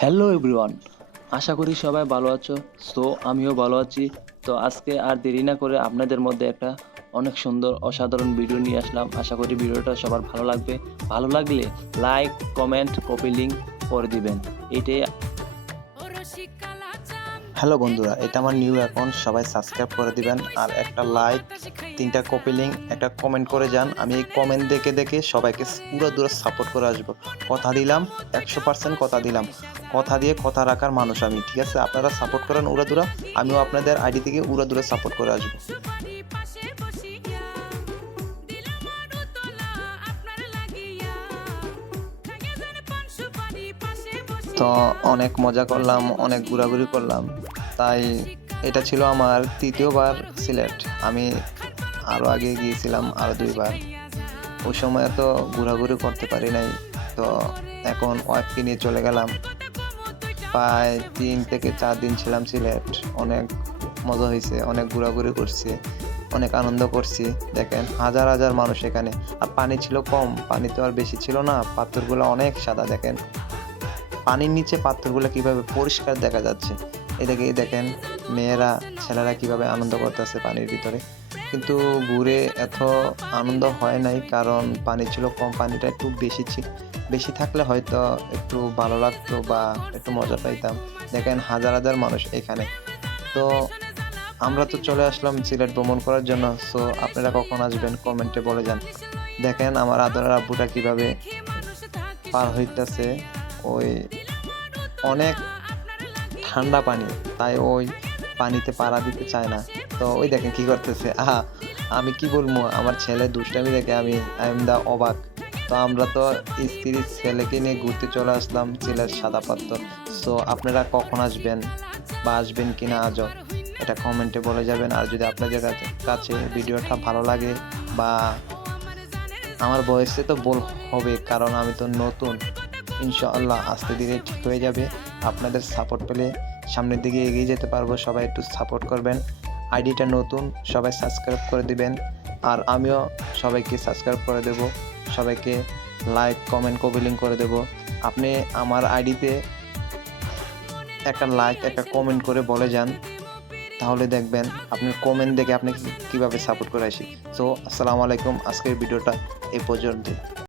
Hello everyone আশা করি সবাই ভালো আছো। সো আমিও ভালো আছি। তো আজকে আর দেরি না করে আপনাদের মধ্যে একটা অনেক সুন্দর, অসাধারণ ভিডিও নিয়ে আসলাম। আশা করি ভিডিওটা সবার ভালো লাগবে। ভালো লাগলে লাইক কমেন্ট কপি লিঙ্ক করে দিবেন। এটাই হ্যালো বন্ধুরা, এটা আমার নিউ অ্যাকাউন্ট সবাই সাবস্ক্রাইব করে দিবেন। আর একটা লাইক তিনটা কপি লিঙ্ক একটা কমেন্ট করে যান। আমি এই কমেন্ট দেখে দেখে সবাইকে পুরো দূরে সাপোর্ট করে আসব। কথা দিলাম, একশো পার্সেন্ট কথা দিলাম। কথা দিয়ে কথা রাখার মানুষ আমি, ঠিক আছে? আপনারা সাপোর্ট করেন উড়া দূরা আমিও আপনাদের আইডি থেকে উড়া দূরে সাপোর্ট করে আসব। তো অনেক মজা করলাম, অনেক ঘোরাঘুরি করলাম। তাই এটা ছিল আমার তৃতীয়বার সিলেট। আমি আরও আগে গিয়েছিলাম আরও দুইবার। ওই সময় তো ঘোরাঘুরি করতে পারি নাই, তো এখন ওয়াইফকে নিয়ে চলে গেলাম। প্রায় তিন থেকে চার দিন ছিলাম সিলেট। অনেক মজা হয়েছে, অনেক ঘোরাঘুরি করছি, অনেক আনন্দ করছি। দেখেন, হাজার হাজার মানুষ এখানে। আর পানি ছিল কম, পানি তো আর বেশি ছিল না, পাথরগুলো অনেক সাদা, দেখেন। পানির নিচে পাথরগুলো কীভাবে পরিষ্কার দেখা যাচ্ছে, এদিকে দেখেন মেয়েরা, ছেলেরা কীভাবে আনন্দ করতেছে পানির ভিতরে। কিন্তু ঘুরে এত আনন্দ হয় নাই, কারণ পানি ছিল কম, পানিটা একটু বেশি ছিল বেশি থাকলে হয়তো একটু ভালো লাগতো বা একটু মজা পাইতাম। দেখেন হাজার হাজার মানুষ এখানে। তো আমরা তো চলে আসলাম সিলেট ভ্রমণ করার জন্য, সো আপনারা কখন আসবেন কমেন্টে বলে যান। দেখেন আমার আদরের আব্বুটা কীভাবে পার হইতেছে। ওই অনেক ঠান্ডা পানি, তাই ওই পানিতে পাড়া দিতে চায় না। তো ওই দেখেন কি করতেছে। আহা, আমি কি বলব? আমার ছেলে দুষ্টামি দেখে আমি আই এম দা অবাক। তো আমরা তো স্ত্রীর ছেলেকে নিয়ে ঘুরতে চলে আসলাম সিলেট সাদা পাত্র সো আপনারা কখন আসবেন বা আসবেন কি না আজও? এটা কমেন্টে বলে যাবেন। আর যদি আপনাদের কাছে ভিডিওটা ভালো লাগে বা আমার বয়সে তো বল হবে, কারণ আমি তো নতুন। ইনশাআল্লাহ আস্তে ধীরে ঠিক হয়ে যাবে। আপনাদের সাপোর্ট পেলে সামনের দিকে এগিয়ে যেতে পারব। সবাই একটু সাপোর্ট করবেন। আইডিটা নতুন, সবাই সাবস্ক্রাইব করে দিবেন। আর আমিও সবাইকে সাবস্ক্রাইব করে দেব। সবাইকে লাইক কমেন্ট কপিলিং করে দেব। আপনি আমার আইডিতে একটা লাইক একটা কমেন্ট করে বলে যান। তাহলে দেখবেন আপনার কমেন্ট দেখে আপনি কীভাবে সাপোর্ট করে আসি। সো আসসালামু আলাইকুম। আজকের ভিডিওটা এই পর্যন্ত